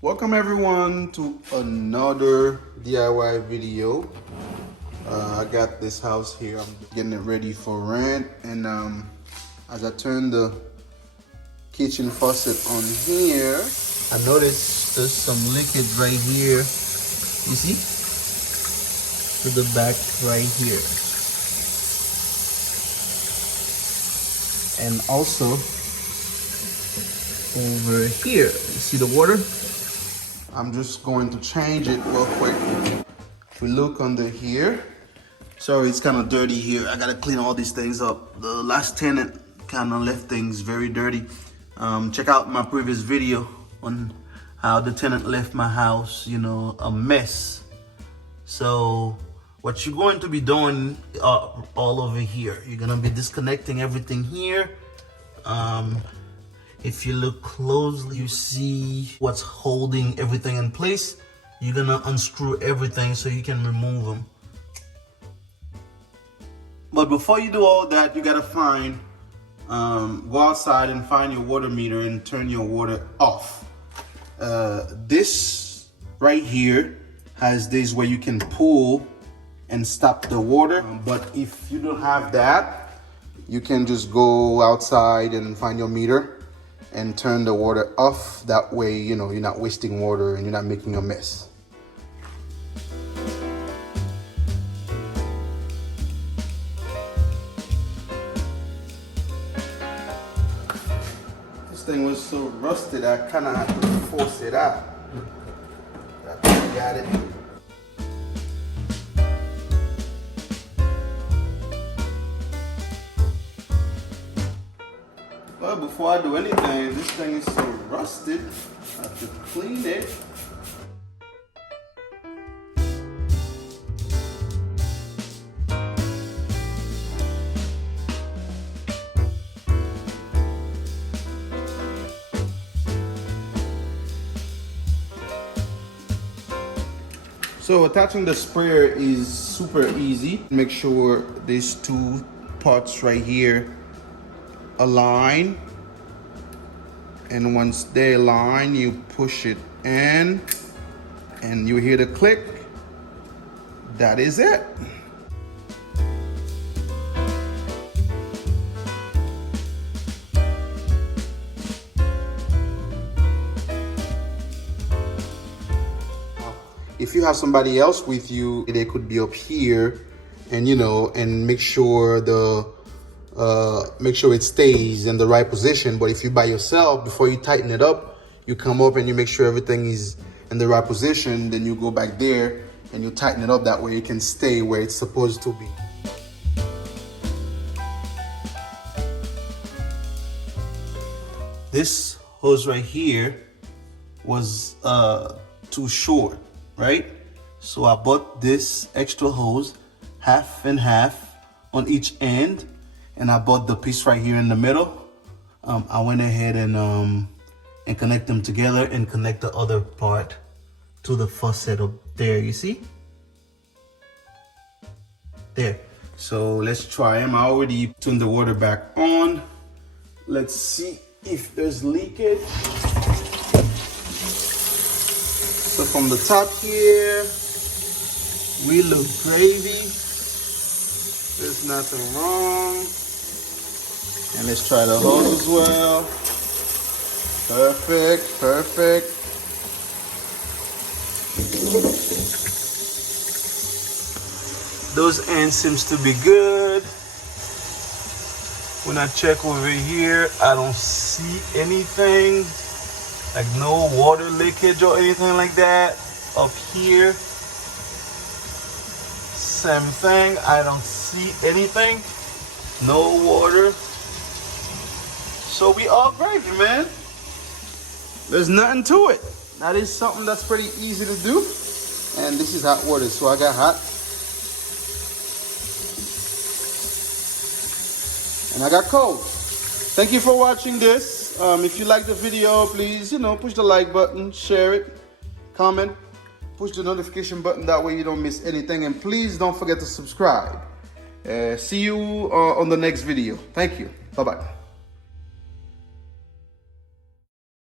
Welcome everyone to another DIY video. I got this house here. I'm getting it ready for rent, and as I turn the kitchen faucet on here, I noticed there's some leakage right here. You see? To the back right here. And also over here, you see the water? I'm just going to change it real quick. If we look under here, sorry, it's kind of dirty here. I gotta clean all these things up. The last tenant kind of left things very dirty. Check out my previous video on how the tenant left my house, you know, a mess. So what you're going to be doing all over here, you're gonna be disconnecting everything here. If you look closely, you see what's holding everything in place. You're gonna unscrew everything so you can remove them. But before you do all that, you gotta go outside and find your water meter and turn your water off. This right here has this where you can pull and stop the water. But if you don't have that, you can just go outside and find your meter and turn the water off. That way, you know, you're not wasting water and you're not making a mess. This thing was so rusted, I kind of had to force it out. I got it. But before I do anything, this thing is so rusted, I have to clean it. So attaching the sprayer is super easy. Make sure these two parts right here align, and once they align, you push it in and you hear the click. That is it. If you have somebody else with you, they could be up here, and you know, and make sure it stays in the right position. But if you're by yourself, before you tighten it up, you come up and you make sure everything is in the right position. Then you go back there and you tighten it up. That way it can stay where it's supposed to be. This hose right here was too short, right? So I bought this extra hose, half and half on each end. And I bought the piece right here in the middle. I went ahead and connect them together and connect the other part to the faucet up there, you see? There. So let's try them. I already turned the water back on. Let's see if there's leakage. So from the top here, we look gravy. There's nothing wrong. And let's try the hose as well. Perfect, perfect. Those ends seems to be good. When I check over here, I don't see anything, like no water leakage or anything like that. Up here, same thing. I don't see anything. No water. So we all gravy, man. There's nothing to it. That is something that's pretty easy to do. And this is hot water, so I got hot. And I got cold. Thank you for watching this. If you like the video, please, you know, push the like button, share it, comment, push the notification button. That way you don't miss anything. And please don't forget to subscribe. See you on the next video. Thank you. Bye-bye.